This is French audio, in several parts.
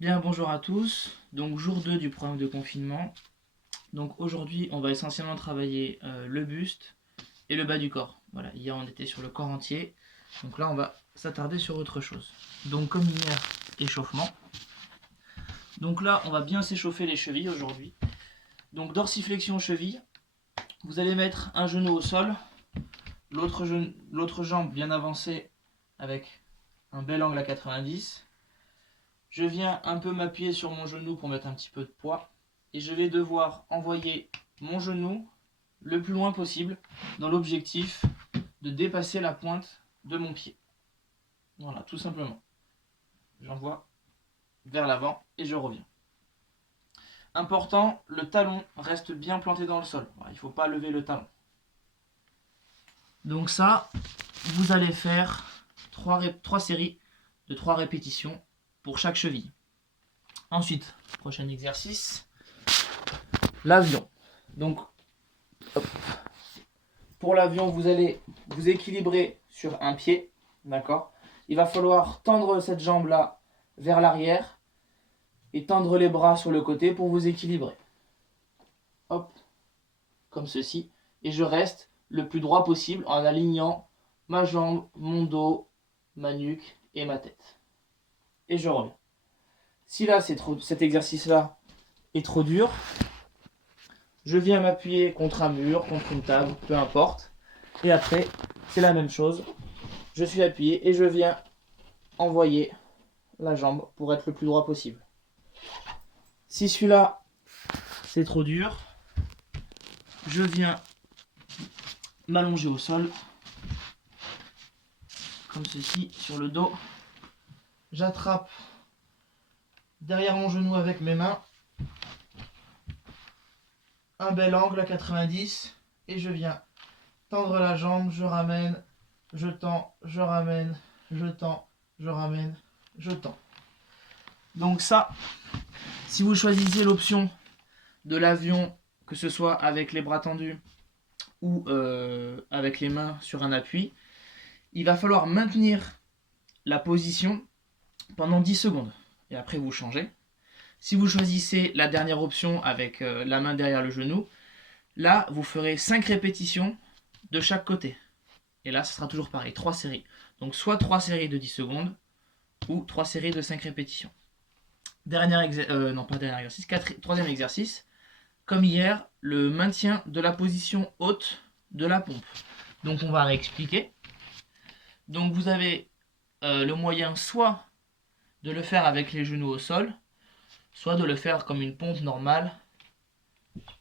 Bien, bonjour à tous. Donc, jour 2 du programme de confinement. Donc, aujourd'hui, on va essentiellement travailler le buste et le bas du corps. Voilà, hier, on était sur le corps entier. Donc là, on va s'attarder sur autre chose. Donc, comme hier, échauffement. Donc là, on va bien s'échauffer les chevilles aujourd'hui. Donc, dorsiflexion cheville. Vous allez mettre un genou au sol, l'autre jambe bien avancée avec un bel angle à 90. Je viens un peu m'appuyer sur mon genou pour mettre un petit peu de poids. Et je vais devoir envoyer mon genou le plus loin possible dans l'objectif de dépasser la pointe de mon pied. Voilà, tout simplement. J'envoie vers l'avant et je reviens. Important, le talon reste bien planté dans le sol. Voilà, il ne faut pas lever le talon. Donc ça, vous allez faire 3 séries de 3 répétitions pour chaque cheville. Ensuite, prochain exercice, l'avion. Donc, hop. Pour l'avion, vous allez vous équilibrer sur un pied, d'accord? Il va falloir tendre cette jambe-là vers l'arrière et tendre les bras sur le côté pour vous équilibrer. Hop, comme ceci. Et je reste le plus droit possible en alignant ma jambe, mon dos, ma nuque et ma tête. Et je reviens. Si là, cet exercice-là est trop dur, je viens m'appuyer contre un mur, contre une table, peu importe. Et après, c'est la même chose. Je suis appuyé et je viens envoyer la jambe pour être le plus droit possible. Si celui-là, c'est trop dur, je viens m'allonger au sol, comme ceci, sur le dos. J'attrape derrière mon genou avec mes mains, un bel angle à 90, et je viens tendre la jambe, je ramène, je tends, je ramène, je tends, je ramène, je tends. Donc ça, si vous choisissez l'option de l'avion, que ce soit avec les bras tendus ou avec les mains sur un appui, il va falloir maintenir la position pendant 10 secondes. Et après, vous changez. Si vous choisissez la dernière option avec la main derrière le genou, là, vous ferez 5 répétitions de chaque côté. Et là, ce sera toujours pareil, 3 séries. Donc, soit 3 séries de 10 secondes, ou 3 séries de 5 répétitions. Troisième exercice. Comme hier, le maintien de la position haute de la pompe. Donc, on va réexpliquer. Donc, vous avez le moyen soit de le faire avec les genoux au sol, soit de le faire comme une pompe normale,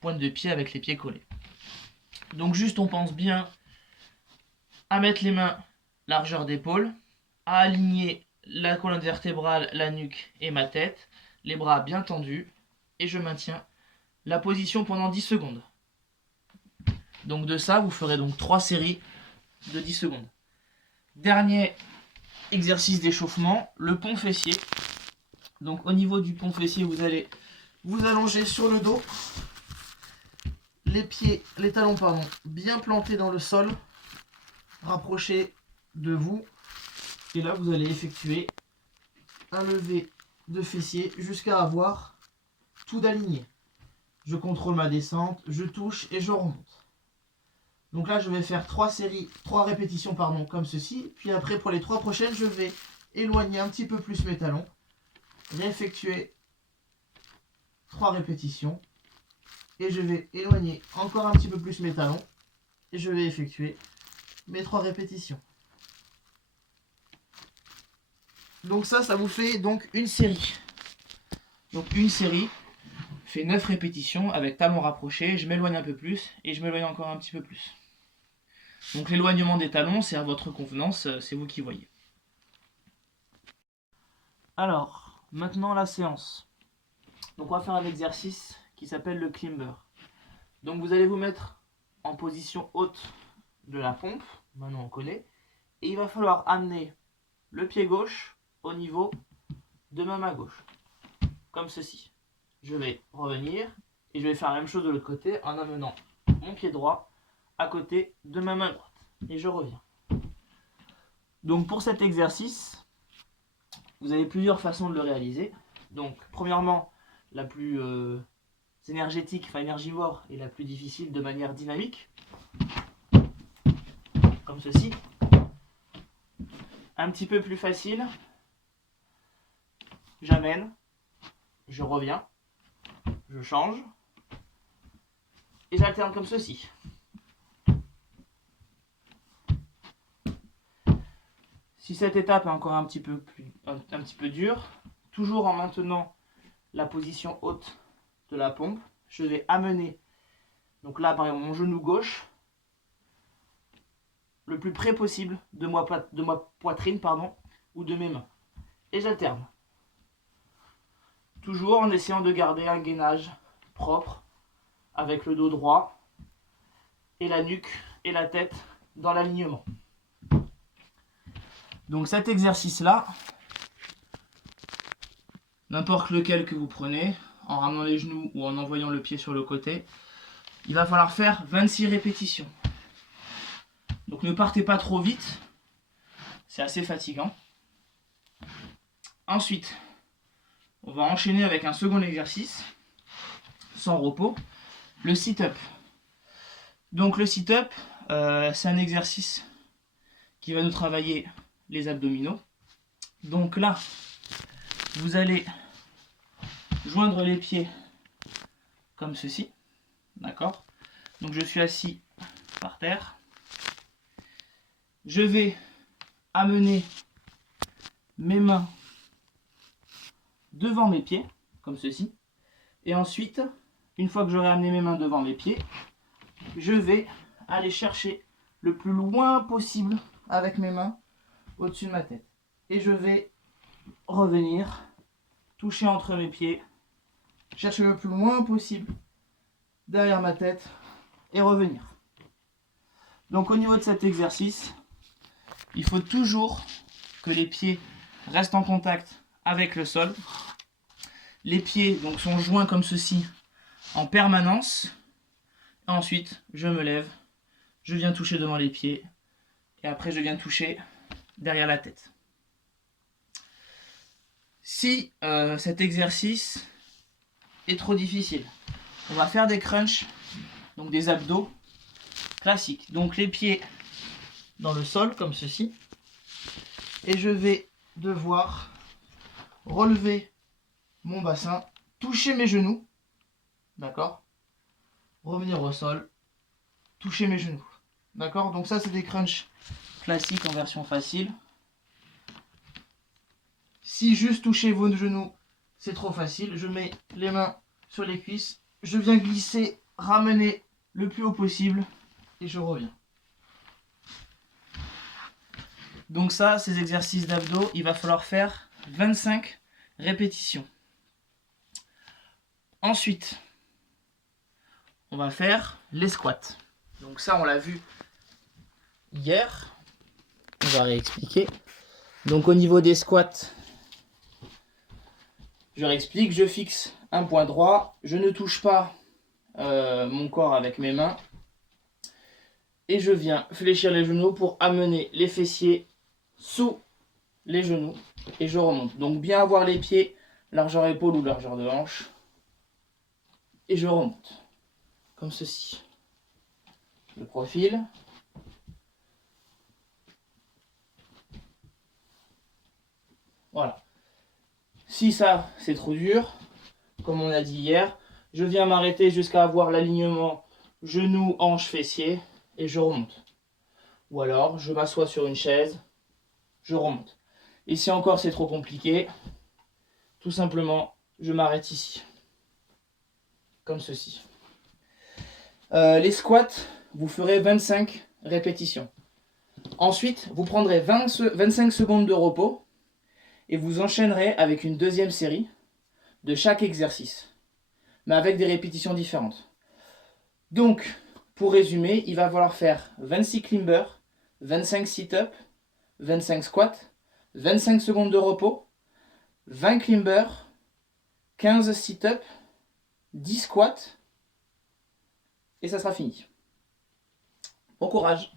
pointe de pied avec les pieds collés. Donc juste on pense bien à mettre les mains largeur d'épaule, à aligner la colonne vertébrale, la nuque et ma tête, les bras bien tendus, et je maintiens la position pendant 10 secondes. Donc de ça, vous ferez donc 3 séries de 10 secondes. Dernier exercice d'échauffement, le pont fessier. Donc au niveau du pont fessier, vous allez vous allonger sur le dos, les talons bien plantés dans le sol, rapprochés de vous. Et là, vous allez effectuer un lever de fessier jusqu'à avoir tout d'aligné. Je contrôle ma descente, je touche et je remonte. Donc là, je vais faire 3 répétitions comme ceci. Puis après, pour les 3 prochaines, je vais éloigner un petit peu plus mes talons, réeffectuer 3 répétitions. Et je vais éloigner encore un petit peu plus mes talons. Et je vais effectuer mes 3 répétitions. Donc ça vous fait donc une série. Donc une série fait 9 répétitions avec talons rapprochés. Je m'éloigne un peu plus et je m'éloigne encore un petit peu plus. Donc l'éloignement des talons, c'est à votre convenance, c'est vous qui voyez. Alors, maintenant la séance. Donc on va faire un exercice qui s'appelle le climber. Donc vous allez vous mettre en position haute de la pompe, maintenant au collet, et il va falloir amener le pied gauche au niveau de ma main gauche, comme ceci. Je vais revenir et je vais faire la même chose de l'autre côté en amenant mon pied droit à côté de ma main droite. Et je reviens. Donc pour cet exercice, vous avez plusieurs façons de le réaliser. Donc, premièrement, la plus énergétique, enfin énergivore, et la plus difficile de manière dynamique, comme ceci. Un petit peu plus facile, j'amène, je reviens, je change, et j'alterne comme ceci. Si cette étape est encore un petit peu dure, toujours en maintenant la position haute de la pompe, je vais amener, donc là par exemple mon genou gauche, le plus près possible de ma poitrine ou de mes mains. Et j'alterne. Toujours en essayant de garder un gainage propre, avec le dos droit, et la nuque et la tête dans l'alignement. Donc cet exercice-là, n'importe lequel que vous prenez, en ramenant les genoux ou en envoyant le pied sur le côté, il va falloir faire 26 répétitions. Donc ne partez pas trop vite, c'est assez fatigant. Ensuite, on va enchaîner avec un second exercice, sans repos, le sit-up. Donc le sit-up, c'est un exercice qui va nous travailler les abdominaux. Donc là, vous allez joindre les pieds comme ceci, d'accord? Donc je suis assis par terre. Je vais amener mes mains devant mes pieds, comme ceci. Et ensuite, une fois que j'aurai amené mes mains devant mes pieds, je vais aller chercher le plus loin possible avec mes mains au-dessus de ma tête. Et je vais revenir, toucher entre mes pieds, chercher le plus loin possible derrière ma tête et revenir. Donc au niveau de cet exercice, il faut toujours que les pieds restent en contact avec le sol. Les pieds donc sont joints comme ceci en permanence. Ensuite, je me lève, je viens toucher devant les pieds et après je viens toucher derrière la tête. Si cet exercice est trop difficile, on va faire des crunchs, donc des abdos classiques. Donc les pieds dans le sol comme ceci et je vais devoir relever mon bassin, toucher mes genoux, d'accord, revenir au sol, toucher mes genoux, d'accord. Donc ça c'est des crunchs classiques en version facile. Si juste toucher vos genoux c'est trop facile, je mets les mains sur les cuisses, je viens glisser, ramener le plus haut possible et je reviens. Donc ça, ces exercices d'abdos, il va falloir faire 25 répétitions. Ensuite, on va faire les squats. Donc ça, on l'a vu hier. On va réexpliquer. Donc au niveau des squats, je réexplique, je fixe un point droit, je ne touche pas mon corps avec mes mains et je viens fléchir les genoux pour amener les fessiers sous les genoux et je remonte. Donc bien avoir les pieds largeur épaule ou largeur de hanche et je remonte comme ceci. Je profile. Voilà. Si ça c'est trop dur, comme on a dit hier, je viens m'arrêter jusqu'à avoir l'alignement genou, hanche, fessier et je remonte. Ou alors je m'assois sur une chaise, je remonte. Et si encore c'est trop compliqué, tout simplement je m'arrête ici. Comme ceci. Les squats, vous ferez 25 répétitions. Ensuite, vous prendrez 25 secondes de repos et vous enchaînerez avec une deuxième série de chaque exercice, mais avec des répétitions différentes. Donc, pour résumer, il va falloir faire 26 climbers, 25 sit-up, 25 squats, 25 secondes de repos, 20 climbers, 15 sit-up, 10 squats, et ça sera fini. Bon courage!